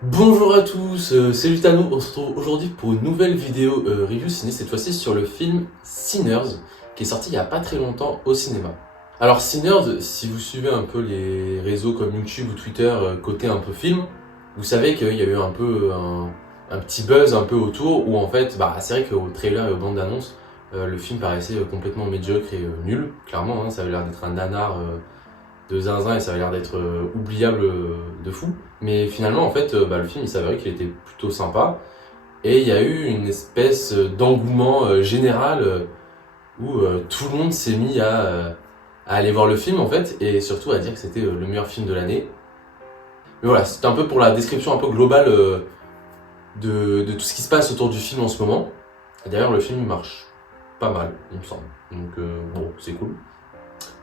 Bonjour à tous, c'est Lutano, on se retrouve aujourd'hui pour une nouvelle vidéo review ciné, cette fois-ci sur le film Sinners, qui est sorti il n'y a pas très longtemps au cinéma. Alors Sinners, si vous suivez un peu les réseaux comme YouTube ou Twitter côté un peu film, vous savez qu'il y a eu un peu un petit buzz un peu autour, où en fait, c'est vrai qu'au trailer et aux bandes d'annonce, le film paraissait complètement médiocre et nul, clairement, hein, ça avait l'air d'être un nanar de zinzin et ça avait l'air d'être oubliable de fou. Mais finalement, en fait, le film, il s'avérait qu'il était plutôt sympa. Et il y a eu une espèce d'engouement général où tout le monde s'est mis à aller voir le film, en fait, et surtout à dire que c'était le meilleur film de l'année. Mais voilà, c'est un peu pour la description un peu globale de tout ce qui se passe autour du film en ce moment. Et d'ailleurs, le film marche pas mal, il me semble. Donc, bon, c'est cool.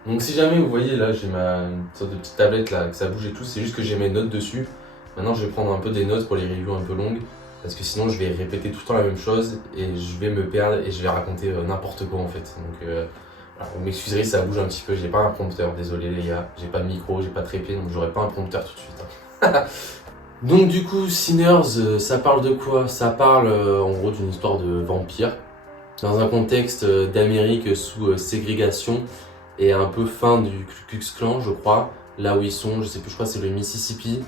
Donc si jamais vous voyez là, j'ai une sorte de petite tablette là, que ça bouge et tout, c'est juste que j'ai mes notes dessus. Maintenant je vais prendre un peu des notes pour les reviews un peu longues, parce que sinon je vais répéter tout le temps la même chose et je vais me perdre et je vais raconter n'importe quoi en fait. Donc voilà, vous m'excuserez si ça bouge un petit peu, j'ai pas un prompteur, désolé les gars, j'ai pas de micro, j'ai pas de trépied, donc j'aurai pas un prompteur tout de suite. Hein. Donc du coup, Sinners, ça parle de quoi? Ça parle en gros d'une histoire de vampire, dans un contexte d'Amérique sous ségrégation et un peu fin du Ku Klux Klan, je crois, là où ils sont, je sais plus, je crois que c'est le Mississippi.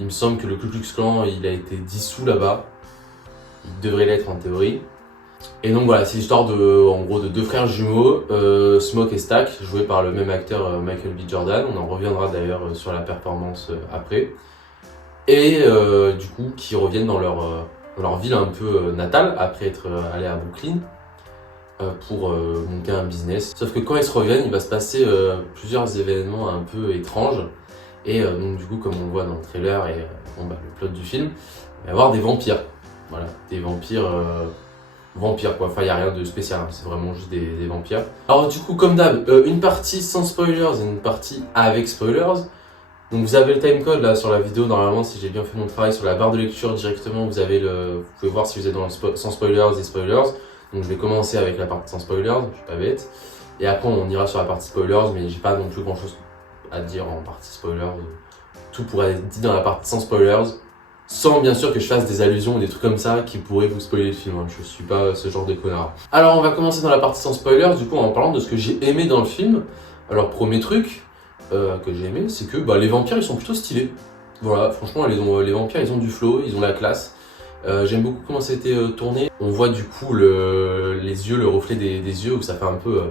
Il me semble que le Ku Klux Klan, il a été dissous là-bas. Il devrait l'être en théorie. Et donc voilà, c'est l'histoire en gros, de deux frères jumeaux, Smoke et Stack, joués par le même acteur Michael B. Jordan. On en reviendra d'ailleurs sur la performance après. Et du coup, qui reviennent dans leur ville un peu natale, après être allés à Brooklyn pour monter un business. Sauf que quand ils se reviennent, il va se passer plusieurs événements un peu étranges. Et donc du coup, comme on le voit dans le trailer et le plot du film, il va y avoir des vampires. Voilà, des vampires, vampires quoi. Enfin, il n'y a rien de spécial, hein. C'est vraiment juste des vampires. Alors du coup, comme d'hab, une partie sans spoilers et une partie avec spoilers. Donc vous avez le timecode là sur la vidéo, normalement si j'ai bien fait mon travail sur la barre de lecture directement, vous pouvez voir si vous êtes dans le sans spoilers et spoilers. Donc je vais commencer avec la partie sans spoilers, je suis pas bête. Et après on ira sur la partie spoilers, mais j'ai pas non plus grand chose à dire en partie spoilers. Tout pourrait être dit dans la partie sans spoilers, sans bien sûr que je fasse des allusions ou des trucs comme ça qui pourraient vous spoiler le film, hein. Je suis pas ce genre de connard. Alors on va commencer dans la partie sans spoilers, du coup en parlant de ce que j'ai aimé dans le film. Alors premier truc que j'ai aimé, c'est que les vampires ils sont plutôt stylés. Voilà, franchement les vampires ils ont du flow, ils ont la classe. J'aime beaucoup comment ça a été tourné. On voit du coup les yeux, le reflet des yeux où ça fait un peu,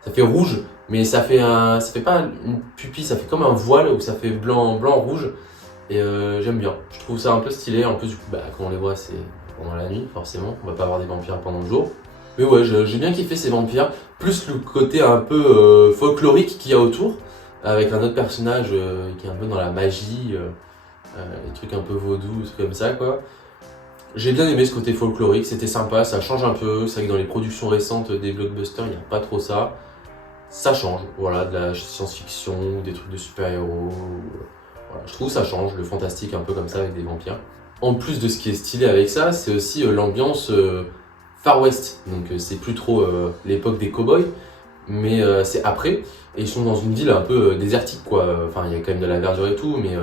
ça fait rouge, mais ça fait pas une pupille, ça fait comme un voile où ça fait blanc, blanc, rouge. Et j'aime bien. Je trouve ça un peu stylé. En plus du coup, quand on les voit, c'est pendant la nuit, forcément. On va pas avoir des vampires pendant le jour. Mais ouais, j'ai bien kiffé ces vampires. Plus le côté un peu folklorique qu'il y a autour, avec un autre personnage qui est un peu dans la magie, les trucs un peu vaudou, des trucs comme ça quoi. J'ai bien aimé ce côté folklorique, c'était sympa, ça change un peu. C'est vrai que dans les productions récentes des blockbusters, il n'y a pas trop ça. Ça change, voilà, de la science-fiction, des trucs de super-héros. Voilà, je trouve que ça change, le fantastique un peu comme ça avec des vampires. En plus de ce qui est stylé avec ça, c'est aussi l'ambiance Far West. Donc c'est plus trop l'époque des cowboys, mais c'est après. Et ils sont dans une ville un peu désertique quoi. Enfin, il y a quand même de la verdure et tout, mais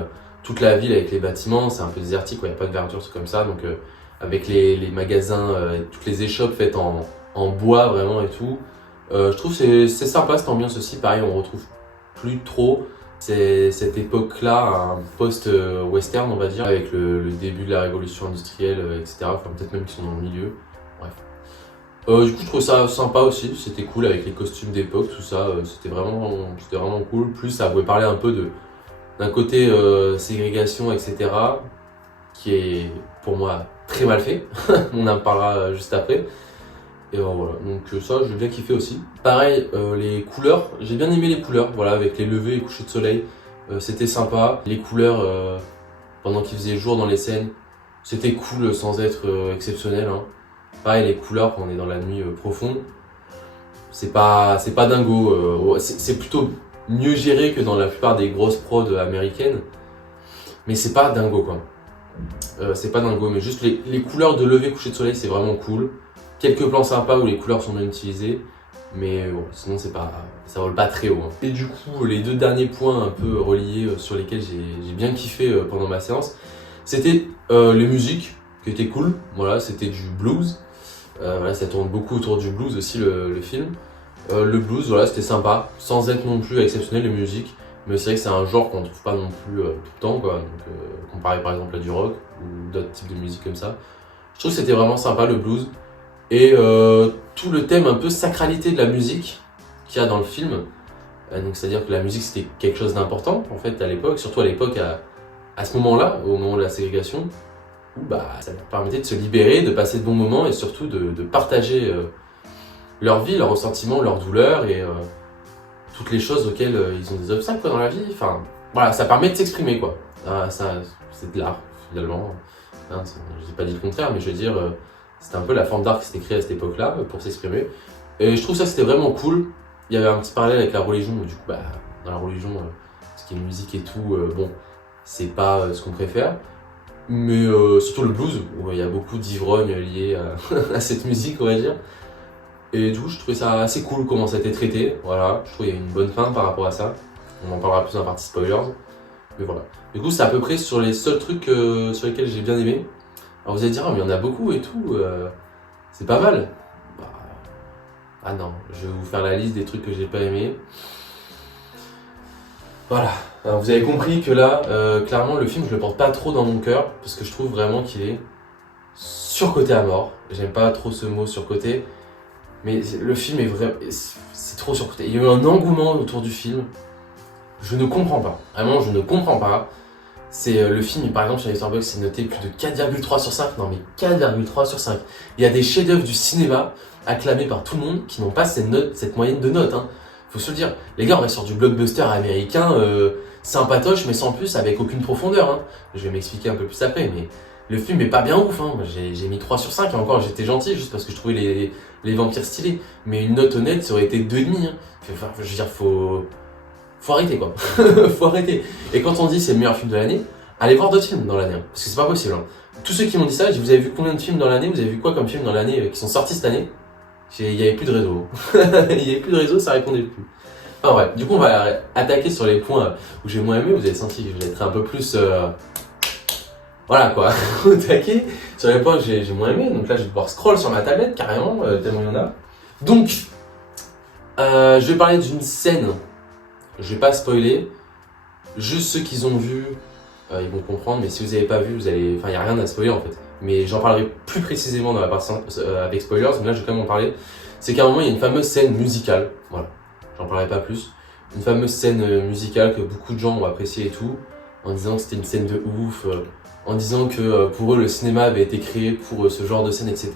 toute la ville avec les bâtiments, c'est un peu désertique quoi. Il n'y a pas de verdure, c'est comme ça. Donc avec les magasins, toutes les échoppes faites en bois vraiment et tout. Je trouve que c'est sympa cette ambiance aussi. Pareil, on retrouve plus trop cette époque-là, un post-western, on va dire, avec le début de la révolution industrielle, etc. Enfin, peut-être même qu'ils sont dans le milieu. Bref. Du coup, je trouve ça sympa aussi. C'était cool avec les costumes d'époque, tout ça. C'était vraiment cool. Plus, ça pouvait parler un peu d'un côté ségrégation, etc., qui est pour moi très mal fait. On en parlera juste après. Et voilà, donc ça j'ai bien kiffé aussi. Pareil, les couleurs, j'ai bien aimé les couleurs, voilà, avec les levées et couchers de soleil, c'était sympa. Les couleurs, pendant qu'il faisait jour dans les scènes, c'était cool sans être exceptionnel, hein. Pareil, les couleurs quand on est dans la nuit profonde, c'est pas dingo, c'est plutôt mieux géré que dans la plupart des grosses prods américaines, mais c'est pas dingo quoi. C'est pas dingo, mais juste les couleurs de lever coucher de soleil, c'est vraiment cool. Quelques plans sympas où les couleurs sont bien utilisées, mais bon, sinon ça vole pas très haut, hein. Et du coup, les deux derniers points un peu reliés sur lesquels j'ai bien kiffé pendant ma séance, C'était les musiques qui étaient cool, voilà, c'était du blues. Voilà, ça tourne beaucoup autour du blues aussi le film. Le blues, voilà, c'était sympa, sans être non plus exceptionnel les musiques. Mais c'est vrai que c'est un genre qu'on ne trouve pas non plus tout le temps, quoi. Donc, comparé par exemple à du rock ou d'autres types de musique comme ça. Je trouve que c'était vraiment sympa le blues. Et tout le thème un peu sacralité de la musique qu'il y a dans le film. Donc c'est-à-dire que la musique c'était quelque chose d'important en fait à l'époque, surtout à l'époque à ce moment-là, au moment de la ségrégation, où bah, ça leur permettait de se libérer, de passer de bons moments et surtout de partager leur vie, leurs ressentiments, leurs douleurs et toutes les choses auxquelles ils ont des obstacles quoi, dans la vie. Enfin, voilà, ça permet de s'exprimer quoi. C'est de l'art finalement. Hein, je n'ai pas dit le contraire, mais je veux dire, c'était un peu la forme d'art qui s'était créée à cette époque-là pour s'exprimer. Et je trouve ça c'était vraiment cool. Il y avait un petit parallèle avec la religion, du coup, bah, dans la religion, ce qui est musique et tout, bon, c'est pas ce qu'on préfère. Mais surtout le blues, où il y a beaucoup d'ivrognes liés à cette musique, on va dire. Et du coup, je trouvais ça assez cool comment ça a été traité. Voilà, je trouve qu'il y a une bonne fin par rapport à ça. On en parlera plus dans la partie spoilers. Mais voilà. Du coup, c'est à peu près sur les seuls trucs sur lesquels j'ai bien aimé. Alors vous allez dire, ah, mais il y en a beaucoup et tout, c'est pas mal. Bah, ah non, je vais vous faire la liste des trucs que j'ai pas aimé. Voilà, alors vous avez compris que là, clairement, le film, je le porte pas trop dans mon cœur, parce que je trouve vraiment qu'il est surcoté à mort. J'aime pas trop ce mot surcoté, mais le film est vraiment, c'est trop surcoté. Il y a eu un engouement autour du film, je ne comprends pas. Vraiment, je ne comprends pas. C'est le film, par exemple, sur Letterboxd, c'est noté plus de 4,3 sur 5. Non mais 4,3 sur 5. Il y a des chefs-d'œuvre du cinéma acclamés par tout le monde qui n'ont pas cette moyenne de notes. Hein. Faut se le dire. Les gars, on est sur du blockbuster américain, sympatoche, mais sans plus, avec aucune profondeur. Hein. Je vais m'expliquer un peu plus après, mais le film est pas bien ouf. Hein. J'ai mis 3 sur 5 et encore, j'étais gentil juste parce que je trouvais les vampires stylés. Mais une note honnête, ça aurait été 2,5. Hein. Je veux dire, faut arrêter quoi. Faut arrêter. Et quand on dit c'est le meilleur film de l'année, allez voir d'autres films dans l'année. Hein, parce que c'est pas possible. Hein. Tous ceux qui m'ont dit ça, vous avez vu combien de films dans l'année? Vous avez vu quoi comme film dans l'année qui sont sortis cette année? Il n'y avait plus de réseau. Il n'y avait plus de réseau, ça répondait plus. Enfin bref, du coup on va attaquer sur les points où j'ai moins aimé. Vous avez senti que je vais être un peu plus... Voilà quoi, attaquer sur les points que j'ai moins aimé. Donc là je vais devoir scroll sur ma tablette carrément, tellement il y en a. Donc, je vais parler d'une scène. Je vais pas spoiler, juste ceux qui ont vu, ils vont comprendre, mais si vous n'avez pas vu, vous allez... Enfin, il n'y a rien à spoiler en fait. Mais j'en parlerai plus précisément dans la partie avec spoilers, mais là je vais quand même en parler. C'est qu'à un moment, il y a une fameuse scène musicale, voilà, j'en parlerai pas plus. Une fameuse scène musicale que beaucoup de gens ont appréciée et tout, en disant que c'était une scène de ouf, en disant que pour eux, le cinéma avait été créé pour ce genre de scène, etc.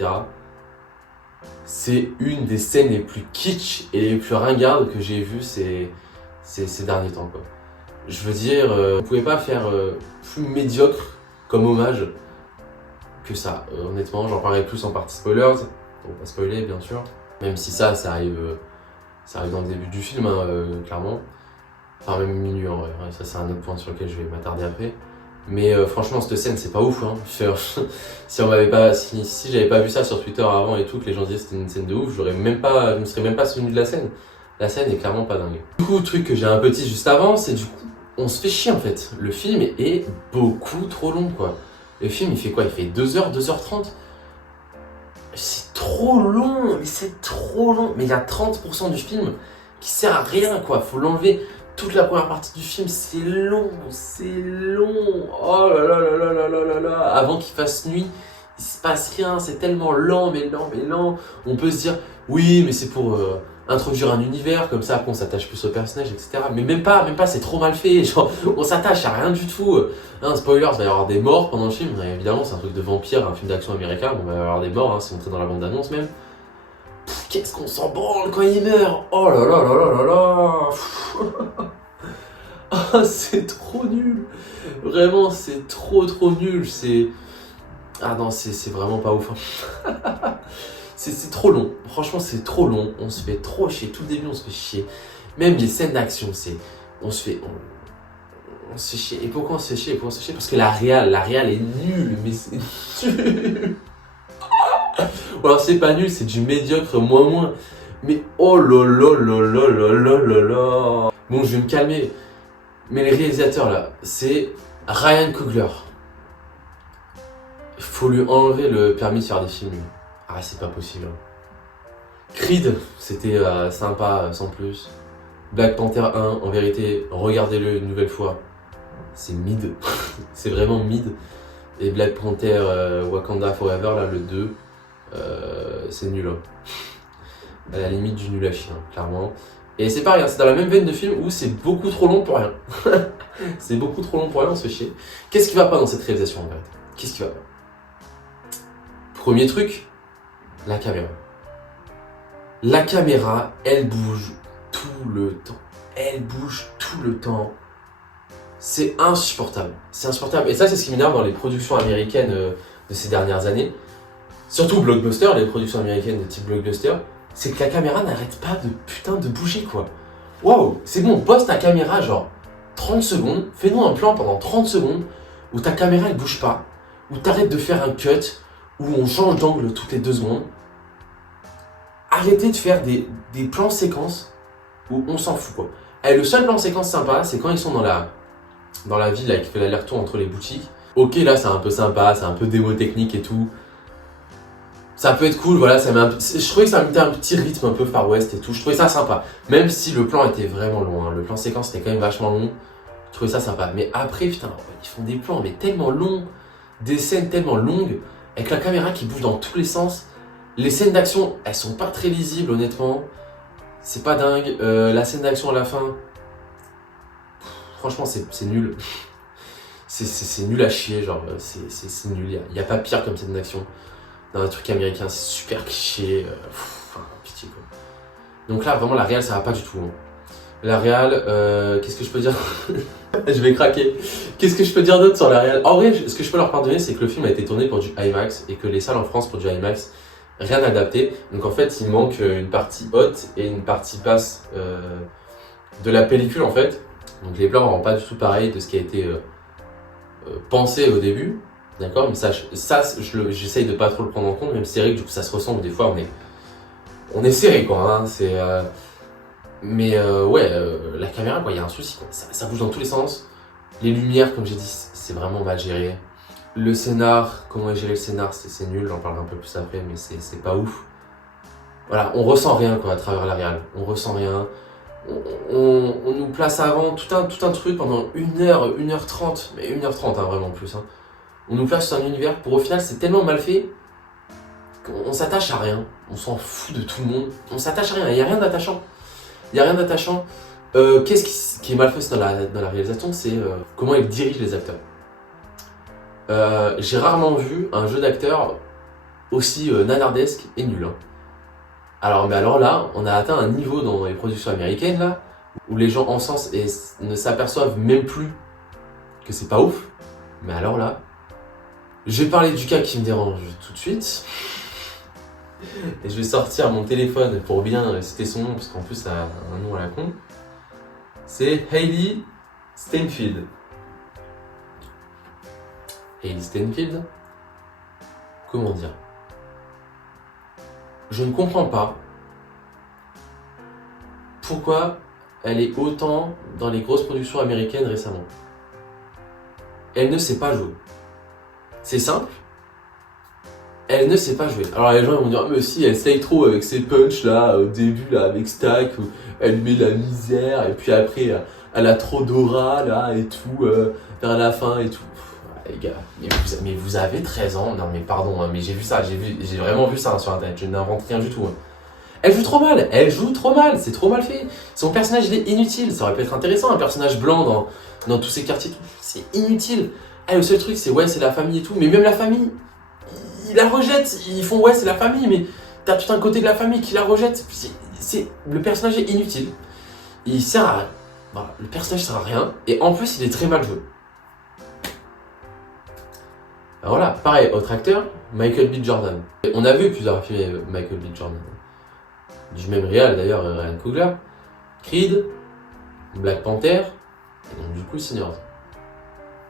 C'est une des scènes les plus kitsch et les plus ringardes que j'ai vues ces derniers temps quoi. Je veux dire, vous pouvez pas faire plus médiocre comme hommage que ça. Honnêtement, j'en parlerai plus en partie spoilers, pour pas spoiler bien sûr. Même si ça arrive dans le début du film, hein, clairement. Enfin même au milieu en vrai, ouais, ça c'est un autre point sur lequel je vais m'attarder après. Mais franchement cette scène c'est pas ouf hein. Si j'avais pas vu ça sur Twitter avant et tout, que les gens disaient que c'était une scène de ouf, je me serais même pas souvenu de la scène. La scène est clairement pas dingue. Du coup, truc que j'ai un petit juste avant, c'est du coup, on se fait chier en fait. Le film est beaucoup trop long quoi. Le film il fait quoi? Il fait 2h, 2h30. C'est trop long, mais c'est trop long. Mais il y a 30% du film qui sert à rien quoi. Faut l'enlever. Toute la première partie du film, c'est long, c'est long. Oh là là là là là là là là. Avant qu'il fasse nuit, il se passe rien. C'est tellement lent, mais lent, mais lent. On peut se dire, oui, mais c'est pour introduire un univers, comme ça après on s'attache plus au personnage, etc. Mais même pas, c'est trop mal fait. Genre, on s'attache à rien du tout. Spoiler, il va y avoir des morts pendant le film. Évidemment, c'est un truc de vampire, un film d'action américain. Bon, il va y avoir des morts, hein, c'est montré dans la bande d'annonce même. Qu'est-ce qu'on s'en branle quand il meurt? Oh là là là là là là. Ah, c'est trop nul. Vraiment, c'est trop nul. Ah non, c'est vraiment pas ouf. Hein. C'est trop long. Franchement, c'est trop long. On se fait trop chier. Tout le début, on se fait chier. Même les scènes d'action, on se fait chier. Et pourquoi on se fait chier? Parce que la réal est nulle. Mais c'est nul. Ou alors c'est pas nul, c'est du médiocre moins. Mais oh là là là là là là là là. Bon, je vais me calmer. Mais les réalisateurs là, c'est Ryan Coogler. Il faut lui enlever le permis de faire des films. Ah, c'est pas possible. Creed, c'était sympa, sans plus. Black Panther 1, en vérité, regardez-le une nouvelle fois. C'est mid. C'est vraiment mid. Et Black Panther Wakanda Forever, là, le 2, c'est nul. Hein. À la limite du nul à chier, clairement. Et c'est pareil, hein, c'est dans la même veine de film où c'est beaucoup trop long pour rien. C'est beaucoup trop long pour rien, on se fait chier. Qu'est-ce qui va pas dans cette réalisation, en vérité? Qu'est-ce qui va pas? Premier truc, la caméra. La caméra, elle bouge tout le temps. Elle bouge tout le temps. C'est insupportable. C'est insupportable. Et ça, c'est ce qui m'énerve dans les productions américaines de ces dernières années. Surtout blockbuster, les productions américaines de type blockbuster. C'est que la caméra n'arrête pas de putain de bouger, quoi. Waouh, c'est bon, pose ta caméra genre 30 secondes. Fais-nous un plan pendant 30 secondes où ta caméra, elle bouge pas. Où t'arrêtes de faire un cut. Où on change d'angle toutes les 2 secondes. Arrêtez de faire des plans séquences où on s'en fout, quoi. Et le seul plan séquence sympa, c'est quand ils sont dans la ville, là, qui fait l'aller-retour entre les boutiques. Ok, là, c'est un peu sympa, c'est un peu démo technique et tout. Ça peut être cool, voilà, je trouvais que ça mettait un petit rythme un peu Far West et tout. Je trouvais ça sympa. Même si le plan était vraiment long, hein. Le plan séquence était quand même vachement long. Je trouvais ça sympa. Mais après, putain, ils font des plans, mais tellement longs, des scènes tellement longues, avec la caméra qui bouge dans tous les sens. Les scènes d'action, elles sont pas très lisibles, honnêtement. C'est pas dingue. La scène d'action à la fin, franchement, c'est nul. C'est nul à chier, genre, c'est nul. Il y a pas pire comme scène d'action. Dans un truc américain, c'est super cliché. Enfin, pitié, quoi. Donc là, vraiment, la réal, ça va pas du tout. Hein. La réal, qu'est-ce que je peux dire? Je vais craquer. Qu'est-ce que je peux dire d'autre sur la réal? En vrai, ce que je peux leur pardonner, c'est que le film a été tourné pour du IMAX et que les salles en France pour du IMAX, rien adapté. Donc en fait, il manque une partie haute et une partie basse de la pellicule, en fait. Donc les plans ne rendent pas du tout pareil de ce qui a été pensé au début. D'accord, mais ça j'essaye de pas trop le prendre en compte, même si c'est vrai que du coup ça se ressemble, des fois on est serré, quoi. Hein, la caméra, quoi, il y a un souci, quoi. Ça bouge dans tous les sens. Les lumières, comme j'ai dit, c'est vraiment mal géré. Le scénar, comment est géré le scénar, c'est nul, j'en parlerai un peu plus après, mais c'est pas ouf. Voilà, on ressent rien, quoi, à travers la réal. On ressent rien. On nous place avant tout un truc pendant 1h, 1h30, mais 1h30, hein, vraiment plus. Hein. On nous place dans un univers pour au final c'est tellement mal fait qu'on s'attache à rien. On s'en fout de tout le monde. On s'attache à rien. Il n'y a rien d'attachant. Il n'y a rien d'attachant. Qu'est-ce qui est mal fait dans la réalisation, c'est comment il dirige les acteurs. J'ai rarement vu un jeu d'acteur aussi nanardesque et nul. Hein. Alors là, on a atteint un niveau dans les productions américaines là, où les gens encensent et ne s'aperçoivent même plus que c'est pas ouf. Mais alors là, je vais parler du cas qui me dérange tout de suite. Et je vais sortir mon téléphone pour bien citer son nom, parce qu'en plus ça a un nom à la con. C'est Hailee Steinfeld. Hailee Steinfeld, comment dire? Je ne comprends pas pourquoi elle est autant dans les grosses productions américaines récemment. Elle ne sait pas jouer. C'est simple. Elle ne sait pas jouer. Alors les gens ils vont dire, mais si, elle slay trop avec ses punchs là, au début là, avec Stack, où elle met la misère, et puis après, elle a trop d'aura là, et tout, vers la fin et tout. Pff, les gars, mais vous avez 13 ans, non mais pardon, hein, mais j'ai vu ça, j'ai vraiment vu ça hein, sur internet, je n'invente rien du tout. Hein. Elle joue trop mal, c'est trop mal fait. Son personnage il est inutile, ça aurait pu être intéressant, un personnage blanc dans tous ces quartiers, c'est inutile. Le seul truc c'est ouais, c'est la famille et tout, mais même la famille, ils la rejettent, ils font ouais, c'est la famille, mais t'as tout un côté de la famille qui la rejette. Le personnage est inutile, il sert à rien. Voilà, le personnage sert à rien, et en plus il est très mal joué. Alors voilà, pareil, autre acteur, Michael B. Jordan. On a vu plusieurs films avec Michael B. Jordan. Du même réal d'ailleurs, Ryan Coogler, Creed, Black Panther, et donc du coup Sinners.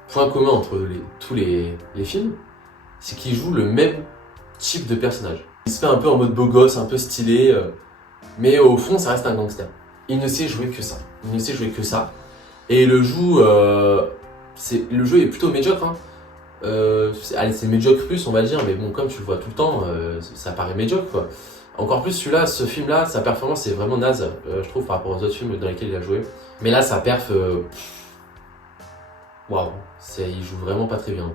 Point commun entre tous les films, c'est qu'ils jouent le même type de personnage. Il se fait un peu en mode beau gosse, un peu stylé, mais au fond ça reste un gangster. Il ne sait jouer que ça. Et le jeu est plutôt médiocre. Hein. Allez, c'est médiocre plus, on va dire, mais bon, comme tu le vois tout le temps, ça paraît médiocre, quoi. Encore plus, celui-là, ce film-là, sa performance est vraiment naze, je trouve, par rapport aux autres films dans lesquels il a joué. Mais là, sa perf, waouh, il joue vraiment pas très bien.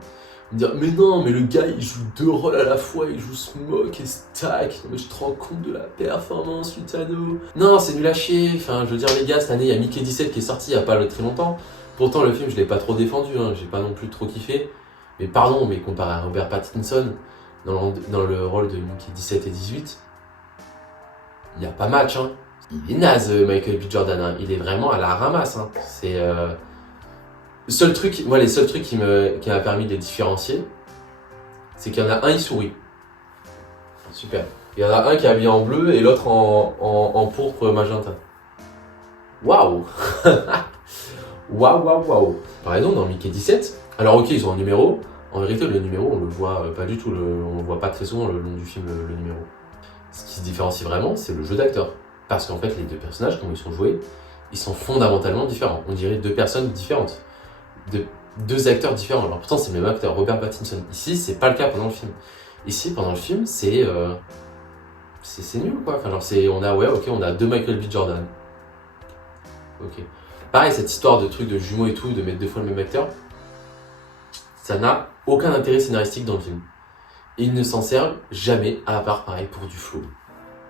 Me dire, mais non, mais le gars, il joue 2 rôles à la fois, il joue Smoke et Stack. Non, mais je te rends compte de la performance, Utano. Non, c'est nul à chier. Enfin, je veux dire, les gars, cette année, il y a Mickey 17 qui est sorti il y a pas très longtemps. Pourtant, le film, je l'ai pas trop défendu, hein, j'ai pas non plus trop kiffé. Mais pardon, mais comparé à Robert Pattinson, dans le rôle de Mickey 17 et 18, il n'y a pas match, hein. Il est naze, Michael B. Jordan, hein. Il est vraiment à la ramasse, hein. C'est. Le seul truc, moi, les seuls trucs qui m'a permis de les différencier, c'est qu'il y en a un, il sourit. Super. Il y en a un qui est habillé en bleu et l'autre en pourpre magenta. Waouh. Waouh. Par exemple, dans Mickey 17, alors ok, ils ont un numéro. En vérité, le numéro, on le voit pas du tout. On le voit pas très souvent le long du film, le numéro. Ce qui se différencie vraiment, c'est le jeu d'acteur. Parce qu'en fait, les deux personnages, comme ils sont joués, ils sont fondamentalement différents. On dirait deux personnes différentes. Deux acteurs différents. Alors pourtant, c'est le même acteur, Robert Pattinson. Ici, c'est pas le cas pendant le film. Ici, pendant le film, c'est nul, quoi. Enfin, genre, on a deux Michael B. Jordan. Ok. Pareil, cette histoire de truc de jumeaux et tout, de mettre 2 fois le même acteur, ça n'a aucun intérêt scénaristique dans le film. Et ils ne s'en servent jamais, à part pareil pour du flow,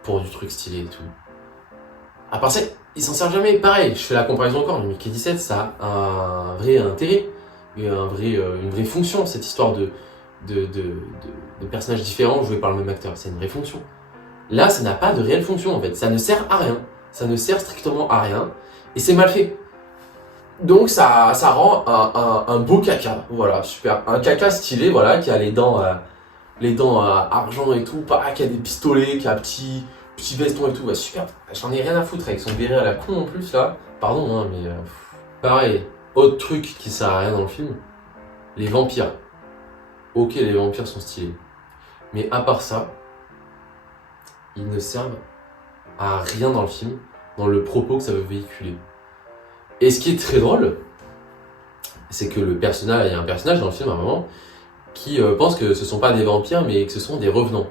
pour du truc stylé et tout. À part ça, ils s'en servent jamais. Pareil, je fais la comparaison encore, le Mickey 17, ça a un vrai intérêt, et une vraie fonction, cette histoire de personnages différents joués par le même acteur. C'est une vraie fonction. Là, ça n'a pas de réelle fonction en fait. Ça ne sert à rien. Ça ne sert strictement à rien. Et c'est mal fait. Donc ça rend un beau caca. Voilà, super. Un caca stylé, voilà, qui a les dents argent et tout, qui a des pistolets, qui a un petit veston et tout. Ouais, super. J'en ai rien à foutre avec son béret à la con en plus là. Pardon, hein, mais pareil. Autre truc qui sert à rien dans le film, les vampires. Ok, les vampires sont stylés. Mais à part ça, ils ne servent à rien dans le film, dans le propos que ça veut véhiculer. Et ce qui est très drôle, c'est que il y a un personnage dans le film à un moment qui pense que ce sont pas des vampires mais que ce sont des revenants.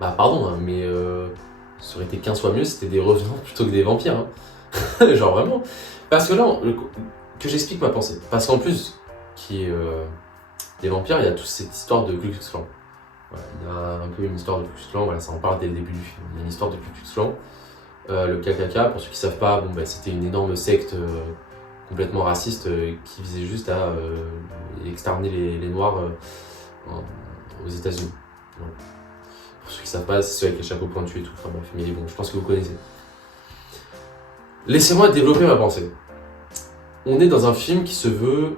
Bah pardon, hein, mais ça aurait été 15 fois mieux si c'était des revenants plutôt que des vampires. Hein. Genre vraiment. Parce que là, que j'explique ma pensée. Parce qu'en plus, les vampires, il y a toute cette histoire de Ku Klux Klan. Voilà, il y a un peu une histoire de Ku Klux Klan, voilà, ça en parle dès le début du film. Il y a une histoire de Ku Klux Klan. Le KKK, pour ceux qui ne savent pas, c'était une énorme secte complètement raciste qui visait juste à exterminer les Noirs aux États-Unis. Voilà. Pour ceux qui ne savent pas, c'est ceux avec les chapeaux pointus et tout. Enfin bref, mais bon, je pense que vous connaissez. Laissez-moi développer ma pensée. On est dans un film qui se veut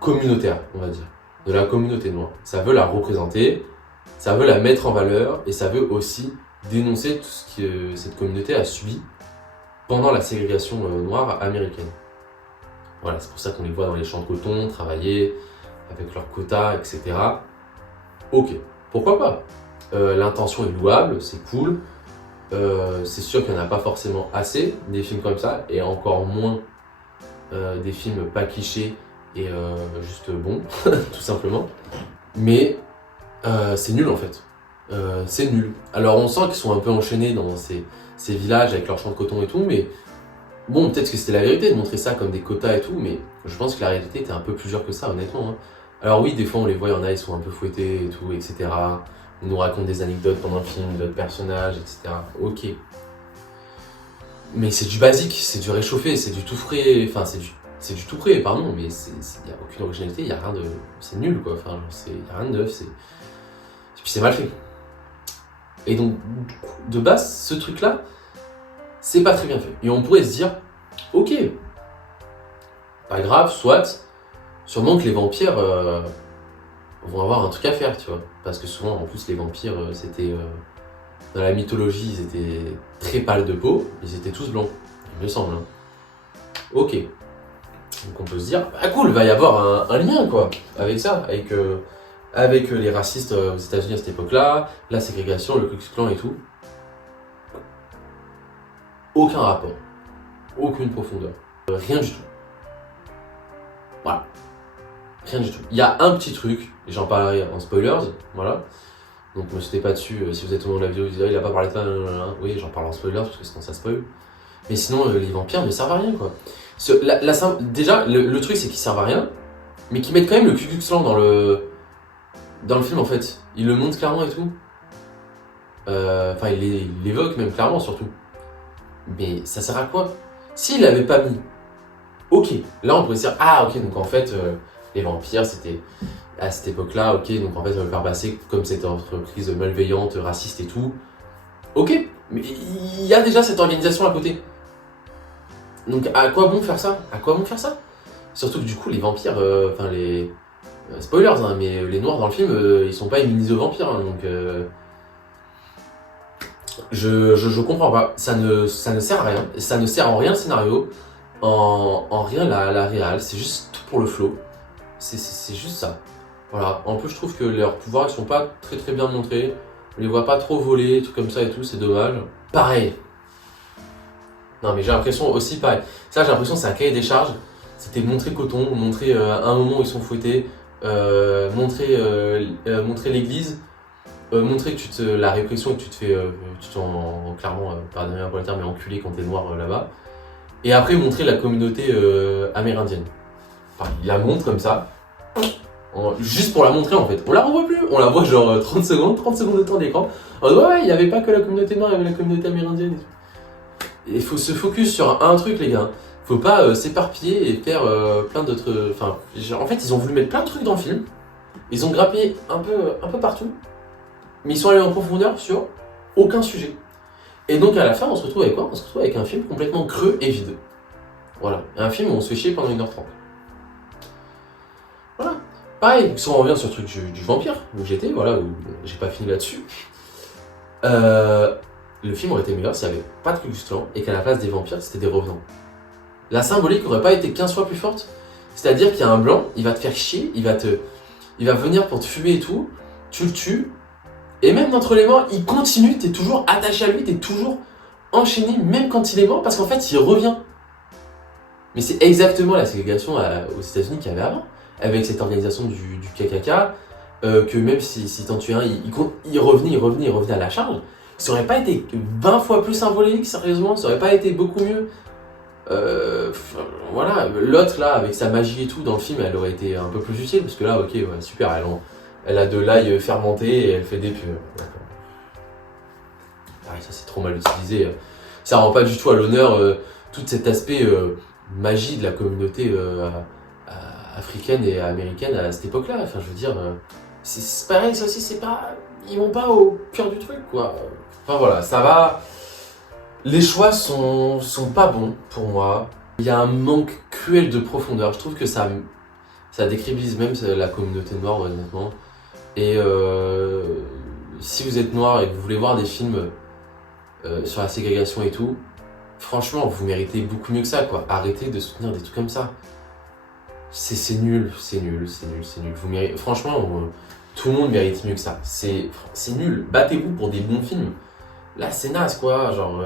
communautaire, on va dire, de la communauté noire. Ça veut la représenter, ça veut la mettre en valeur et ça veut aussi dénoncer tout ce que cette communauté a subi pendant la ségrégation noire américaine. Voilà, c'est pour ça qu'on les voit dans les champs de coton, travailler avec leurs quotas, etc. Ok, pourquoi pas. L'intention est louable, c'est cool. C'est sûr qu'il n'y en a pas forcément assez des films comme ça, et encore moins des films pas clichés et juste bons, tout simplement. Mais c'est nul en fait. C'est nul. Alors on sent qu'ils sont un peu enchaînés dans ces villages avec leurs champs de coton et tout, mais bon, peut-être que c'était la vérité de montrer ça comme des quotas et tout, mais je pense que la réalité était un peu plus dure que ça, honnêtement. Hein. Alors oui, des fois on les voit, il y en a, ils sont un peu fouettés et tout, etc. Ils nous racontent des anecdotes pendant le film, d'autres personnages, etc. Ok. Mais c'est du basique, c'est du réchauffé, c'est du tout frais, enfin c'est du tout prêt, pardon, mais il n'y a aucune originalité, il n'y a rien de... C'est nul quoi, enfin il n'y a rien de neuf, et puis c'est mal fait. Et donc, de base, ce truc-là, c'est pas très bien fait. Et on pourrait se dire, ok, pas grave, soit, sûrement que les vampires vont avoir un truc à faire, tu vois. Parce que souvent, en plus, les vampires, c'était... dans la mythologie, ils étaient très pâles de peau, ils étaient tous blancs, il me semble. Hein. Ok. Donc on peut se dire, bah cool, il va y avoir un lien, quoi, avec ça, avec les racistes aux États-Unis à cette époque-là, la ségrégation, le Ku Klux Klan et tout. Aucun rapport, aucune profondeur, rien du tout. Voilà. Rien du tout. Il y a un petit truc, et j'en parlerai en spoilers, voilà. Donc ne sautez pas dessus, si vous êtes au moment de la vidéo, vous dites il a pas parlé de ça, oui j'en parle en spoilers parce que sinon ça spoil. Mais sinon les vampires ne servent à rien quoi. Déjà le truc c'est qu'ils servent à rien, mais qu'ils mettent quand même le Ku Klux Klan dans le film en fait. Ils le montrent clairement et tout. Enfin il l'évoque même clairement surtout. Mais ça sert à quoi? S'il l'avait pas mis, ok, là on pourrait se dire ah ok donc en fait les vampires c'était à cette époque-là, ok, donc en fait, ça va le faire passer comme cette entreprise malveillante, raciste et tout. Ok, mais il y a déjà cette organisation à côté. Donc à quoi bon faire ça? À quoi bon faire ça? Surtout que du coup, les vampires, enfin les... spoilers, hein, mais les noirs dans le film, ils sont pas immunisés aux vampires, hein, donc... Je comprends pas, ça ne sert à rien, ça ne sert en rien le scénario, en rien la réal, c'est juste tout pour le flow, c'est juste ça. Voilà, en plus je trouve que leurs pouvoirs ils sont pas très bien montrés, on les voit pas trop voler, tout comme ça et tout, c'est dommage. Pareil. Non mais j'ai l'impression aussi pareil, ça j'ai l'impression que c'est un cahier des charges, c'était montrer coton, montrer un moment où ils sont fouettés, montrer l'église, montrer que la répression et que tu te fais, clairement, pardonnez-moi pour le terme, mais enculé quand t'es noir là-bas. Et après montrer la communauté amérindienne. Enfin, il la montre comme ça, juste pour la montrer en fait. On la revoit plus, on la voit genre 30 secondes de temps d'écran. Ouais, il n'y avait pas que la communauté noire, il y avait la communauté amérindienne et tout. Il faut se focus sur un truc les gars. Faut pas s'éparpiller et faire plein d'autres... Enfin, en fait ils ont voulu mettre plein de trucs dans le film. Ils ont grappé un peu partout. Mais ils sont allés en profondeur sur aucun sujet. Et donc à la fin, on se retrouve avec quoi? On se retrouve avec un film complètement creux et vide. Voilà, un film où on se fait chier pendant 1h30. Voilà. Pareil, si on revient sur le truc du vampire, où j'étais, voilà, où j'ai pas fini là-dessus. Le film aurait été meilleur s'il n'y avait pas de Ku Klux Klan et qu'à la place des vampires, c'était des revenants. La symbolique aurait pas été 15 fois plus forte. C'est-à-dire qu'il y a un blanc, il va te faire chier, il va venir pour te fumer et tout, tu le tues, et même d'entre les morts, il continue, t'es toujours attaché à lui, t'es toujours enchaîné, même quand il est mort, parce qu'en fait, il revient. Mais c'est exactement la ségrégation aux États-Unis qu'il y avait avant, avec cette organisation du KKK, que même si t'en tuais un, il revenait à la charge. Ça aurait pas été 20 fois plus symbolique, sérieusement, ça aurait pas été beaucoup mieux. Voilà, l'autre là, avec sa magie et tout, dans le film, elle aurait été un peu plus utile, parce que là, ok, ouais, super, elle a de l'ail fermenté et elle fait des purées. Pareil, ça c'est trop mal utilisé. Ça rend pas du tout à l'honneur tout cet aspect magie de la communauté africaine et américaine à cette époque-là. Enfin, je veux dire, c'est pareil, ça aussi, c'est pas. Ils vont pas au cœur du truc, quoi. Enfin voilà, ça va. Les choix sont pas bons pour moi. Il y a un manque cruel de profondeur. Je trouve que ça décrédibilise même la communauté noire, honnêtement. Et si vous êtes noir et que vous voulez voir des films sur la ségrégation et tout, franchement, vous méritez beaucoup mieux que ça, quoi. Arrêtez de soutenir des trucs comme ça. C'est nul. Vous méritez, franchement, tout le monde mérite mieux que ça. C'est nul. Battez-vous pour des bons films. Là, c'est naze, quoi. Genre,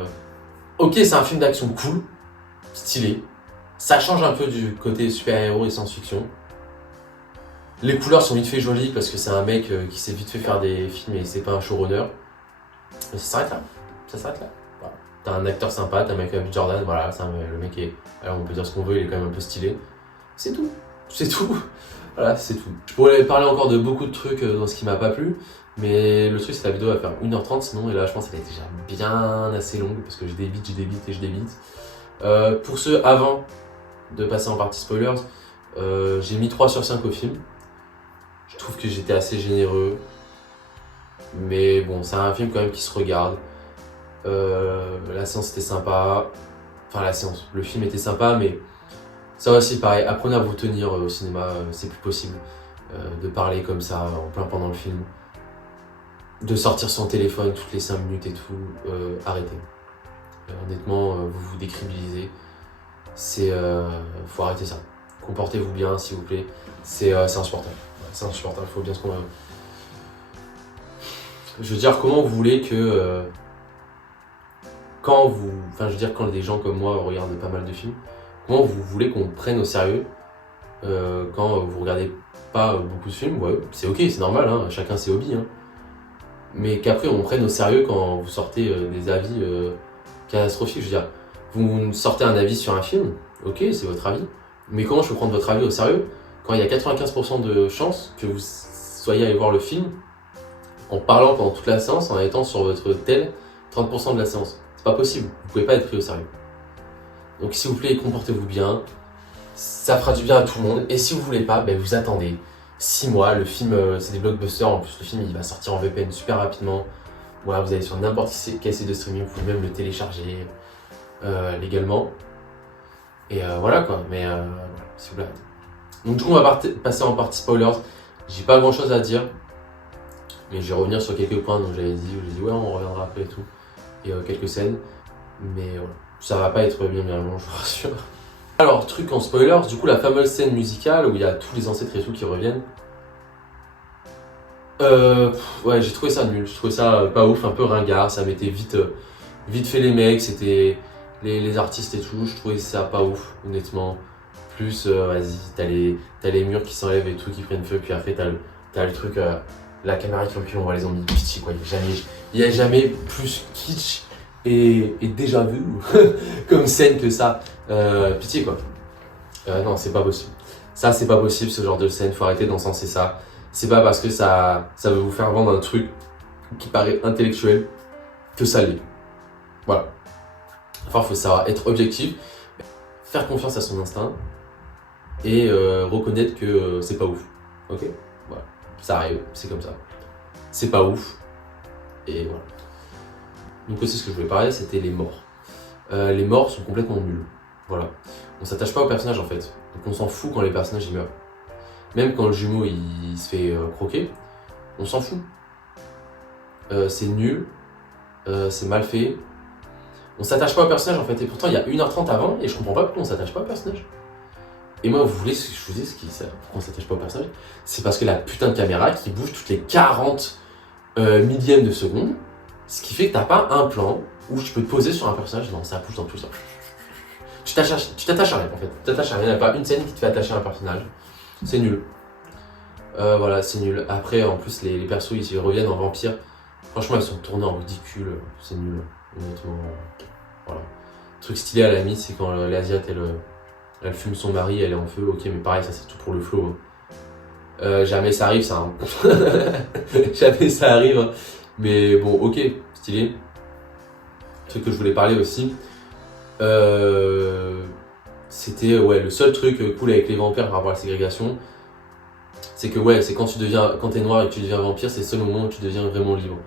ok, c'est un film d'action cool, stylé. Ça change un peu du côté super-héros et science-fiction. Les couleurs sont vite fait jolies parce que c'est un mec qui s'est vite fait faire des films et c'est pas un showrunner. Mais ça s'arrête là. Voilà. T'as un acteur sympa, t'as un mec comme Jordan, voilà, le mec est. Alors on peut dire ce qu'on veut, il est quand même un peu stylé. C'est tout. Voilà, c'est tout. Je pourrais parler encore de beaucoup de trucs dans ce qui m'a pas plu, mais le truc c'est que la vidéo va faire 1h30 sinon, et là je pense qu'elle est déjà bien assez longue parce que je débite. Pour ceux avant de passer en partie spoilers, j'ai mis 3 sur 5 au film. Je trouve que j'étais assez généreux. Mais bon, c'est un film quand même qui se regarde. La séance était sympa. Enfin, le film était sympa, mais ça aussi, pareil. Apprenez à vous tenir au cinéma, c'est plus possible de parler comme ça en plein pendant le film. De sortir son téléphone toutes les 5 minutes et tout. Arrêtez. Honnêtement, vous vous décrédibilisez. Faut arrêter ça. Comportez-vous bien, s'il vous plaît. C'est insupportable. C'est insupportable, faut bien se convaincre. Je veux dire, comment vous voulez que quand des gens comme moi regardent pas mal de films, comment vous voulez qu'on prenne au sérieux quand vous regardez pas beaucoup de films, ouais, c'est ok, c'est normal, hein, chacun ses hobbies. Hein. Mais qu'après on prenne au sérieux quand vous sortez des avis catastrophiques. Je veux dire, vous sortez un avis sur un film, ok, c'est votre avis. Mais comment je peux prendre votre avis au sérieux quand il y a 95% de chances que vous soyez allé voir le film en parlant pendant toute la séance, en étant sur votre tel 30% de la séance. C'est pas possible, vous pouvez pas être pris au sérieux. Donc s'il vous plaît, comportez-vous bien, ça fera du bien à tout le monde. Et si vous voulez pas, ben vous attendez 6 mois, le film, c'est des blockbusters, en plus le film il va sortir en VPN super rapidement. Voilà, vous allez sur n'importe quel site de streaming, vous pouvez même le télécharger légalement. Et voilà quoi, mais voilà, s'il vous plaît. Donc du coup on va passer en partie spoilers. J'ai pas grand chose à dire, mais je vais revenir sur quelques points dont j'avais dit, où j'ai dit ouais on reviendra après et tout. Et quelques scènes, mais voilà, ça va pas être bien long, je vous rassure. Alors truc en spoilers, du coup la fameuse scène musicale où il y a tous les ancêtres et tout qui reviennent. Ouais, j'ai trouvé ça nul, j'ai trouvé ça pas ouf, un peu ringard, ça mettait vite fait les mecs, c'était les artistes et tout, je trouvais ça pas ouf, honnêtement. Plus, vas-y, t'as les murs qui s'enlèvent et tout, qui prennent feu, puis après t'as le truc, la caméra qui on voit les zombies, pitié quoi, il y a jamais plus kitsch et déjà vu comme scène que ça, pitié quoi. Non, c'est pas possible. Ça, c'est pas possible ce genre de scène, faut arrêter d'encenser ça. C'est pas parce que ça veut vous faire vendre un truc qui paraît intellectuel que ça l'est. Voilà. Enfin, faut savoir être objectif, faire confiance à son instinct et reconnaître que c'est pas ouf. Ok? Voilà. Ça arrive, c'est comme ça. C'est pas ouf. Et voilà. Donc aussi, ce que je voulais parler, c'était les morts. Les morts sont complètement nuls. Voilà. On s'attache pas au personnage en fait. Donc on s'en fout quand les personnages ils meurent. Même quand le jumeau il se fait croquer, on s'en fout. C'est nul, c'est mal fait. On s'attache pas au personnage en fait. Et pourtant il y a 1h30 avant et je comprends pas pourquoi on s'attache pas au personnage. Et moi vous voulez que je vous dise pourquoi on s'attache pas au personnage? C'est parce que la putain de caméra qui bouge toutes les 40 millièmes de seconde, ce qui fait que t'as pas un plan où je peux te poser sur un personnage. Non, ça bouge dans tout ça. Tu t'attaches à rien en fait. Tu t'attaches à rien, il n'y a pas une scène qui te fait attacher à un personnage. C'est nul. Voilà, c'est nul. Après, en plus, les persos, ils reviennent en vampire. Franchement, ils sont tournés en ridicule. C'est nul, honnêtement. Voilà. Le truc stylé à la limite, c'est quand l'Asiate, elle fume son mari, elle est en feu. Ok, mais pareil, ça c'est tout pour le flow. Hein. Jamais ça arrive, ça. Hein. Jamais ça arrive. Hein. Mais bon, ok, stylé. Le truc que je voulais parler aussi. C'était ouais, le seul truc cool avec les vampires par rapport à la ségrégation, c'est que ouais, c'est quand t'es noir et que tu deviens vampire, c'est le seul moment où tu deviens vraiment libre.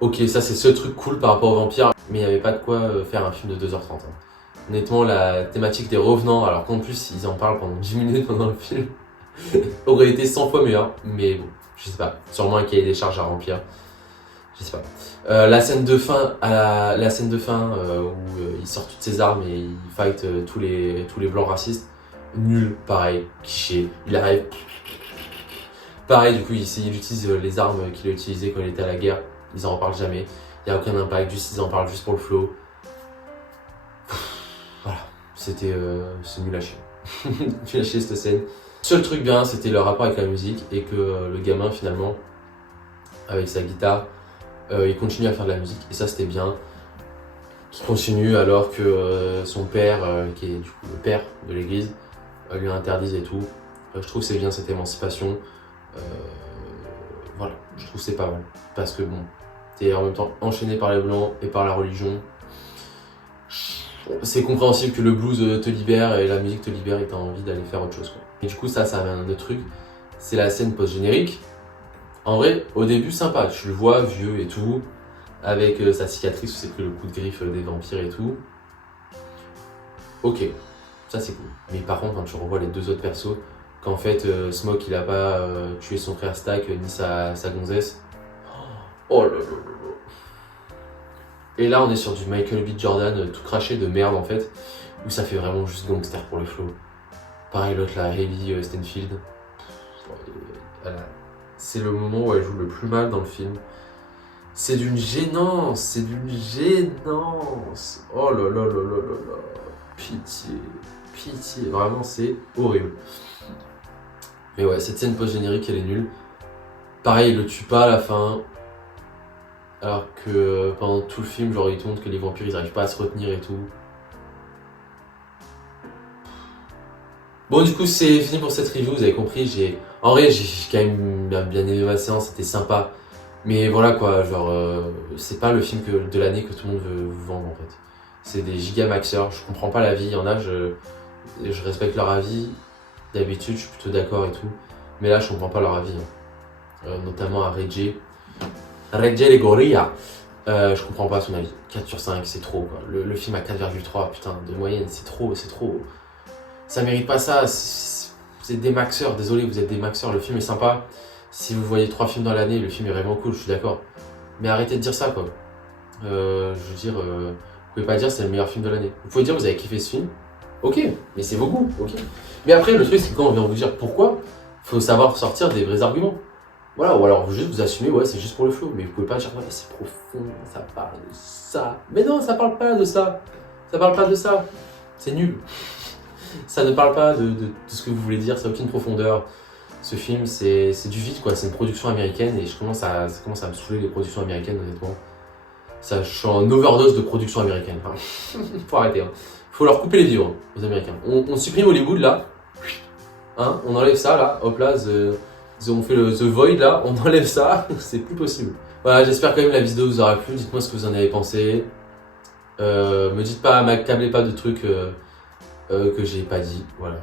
Ok, ça c'est le seul truc cool par rapport aux vampires, mais il n'y avait pas de quoi faire un film de 2h30. Hein. Honnêtement, la thématique des revenants, alors qu'en plus ils en parlent pendant 10 minutes pendant le film, aurait été 100 fois meilleur, mais bon, je sais pas, sûrement un cahier des charges à remplir. Je sais pas. La scène de fin, où il sort toutes ses armes et il fight tous les blancs racistes, nul, pareil, cliché. Il arrive, pareil, du coup il utilise les armes qu'il a utilisées quand il était à la guerre. Ils en reparlent jamais. Il n'y a aucun impact, juste ils en parlent juste pour le flow. Voilà, c'est nul à chier. Nul à chier cette scène. Seul truc bien, c'était le rapport avec la musique et que le gamin finalement, avec sa guitare, il continue à faire de la musique et ça c'était bien qu'il continue alors que son père qui est du coup le père de l'église lui interdise et tout. Je trouve que c'est bien cette émancipation, voilà, je trouve que c'est pas mal parce que bon, t'es en même temps enchaîné par les blancs et par la religion. C'est compréhensible que le blues te libère et la musique te libère et t'as envie d'aller faire autre chose quoi. Et du coup ça amène un autre truc, c'est la scène post-générique. En vrai, au début, sympa. Tu le vois vieux et tout, avec sa cicatrice où c'est pris le coup de griffe des vampires et tout. Ok, ça c'est cool. Mais par contre, quand tu revois les deux autres persos, qu'en fait, Smoke il a pas tué son frère Stack ni sa gonzesse. Oh là là là là. Et là, on est sur du Michael B. Jordan tout craché de merde en fait, où ça fait vraiment juste gangster pour le flow. Pareil, l'autre là, Hailey Steinfeld. C'est le moment où elle joue le plus mal dans le film. C'est d'une gênance, Oh là là là là là là. Pitié. pitié, vraiment c'est horrible. Mais ouais, cette scène post-générique elle est nulle. Pareil, il le tue pas à la fin. Alors que pendant tout le film, genre il te montre que les vampires ils arrivent pas à se retenir et tout. Bon du coup c'est fini pour cette review, vous avez compris, en vrai j'ai quand même bien aimé ma séance, c'était sympa. Mais voilà quoi, genre c'est pas le film de l'année que tout le monde veut vous vendre en fait. C'est des gigamaxeurs, je comprends pas la vie, il y en a, je respecte leur avis, d'habitude je suis plutôt d'accord et tout. Mais là je comprends pas leur avis, hein. Notamment à Reggie les Gorilla. Je comprends pas son avis. 4 sur 5, c'est trop quoi. Le film a 4,3, putain, de moyenne, c'est trop. Ça mérite pas ça. Vous êtes des maxeurs, désolé, vous êtes des maxeurs. Le film est sympa. Si vous voyez 3 films dans l'année, le film est vraiment cool, je suis d'accord. Mais arrêtez de dire ça quoi. Je veux dire, vous pouvez pas dire c'est le meilleur film de l'année. Vous pouvez dire vous avez kiffé ce film. Ok, mais c'est vos goûts, ok. Mais après, le truc c'est que quand on vient vous dire pourquoi, faut savoir sortir des vrais arguments. Voilà, ou alors juste vous assumez, ouais, c'est juste pour le flow, mais vous pouvez pas dire, ouais, c'est profond, ça parle de ça. Mais non, ça parle pas de ça. Ça parle pas de ça. C'est nul. Ça ne parle pas de ce que vous voulez dire, ça n'a aucune profondeur. Ce film, c'est du vide, quoi. C'est une production américaine et ça commence à me saouler les productions américaines, honnêtement. Ça, je suis en overdose de production américaine. Faut arrêter, hein. Faut leur couper les vivres, aux Américains. On supprime Hollywood, là. Hein, on enlève ça, là. Hop là, on fait The Void là, on enlève ça, c'est plus possible. Voilà, j'espère quand même que la vidéo vous aura plu, dites-moi ce que vous en avez pensé. Me dites pas, m'accablez pas de trucs que j'ai pas dit. Voilà,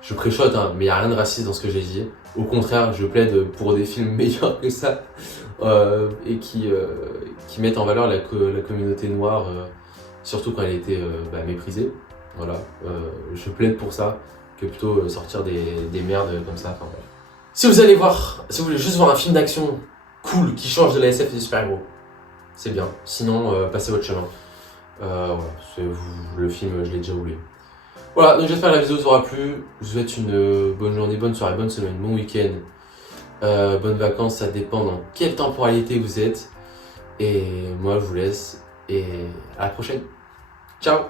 je préchote, hein, mais il n'y a rien de raciste dans ce que j'ai dit. Au contraire, je plaide pour des films meilleurs que ça et qui mettent en valeur la communauté noire, surtout quand elle a été méprisée. Voilà, je plaide pour ça que plutôt sortir des merdes comme ça. Enfin, voilà. Si vous voulez juste voir un film d'action cool qui change de la SF et des super-héros, c'est bien. Sinon, passez votre chemin. Voilà, le film, je l'ai déjà voulu. Voilà, donc j'espère que la vidéo vous aura plu. Je vous souhaite une bonne journée, bonne soirée, bonne semaine, bon week-end, bonnes vacances. Ça dépend dans quelle temporalité vous êtes. Et moi, je vous laisse. Et à la prochaine. Ciao!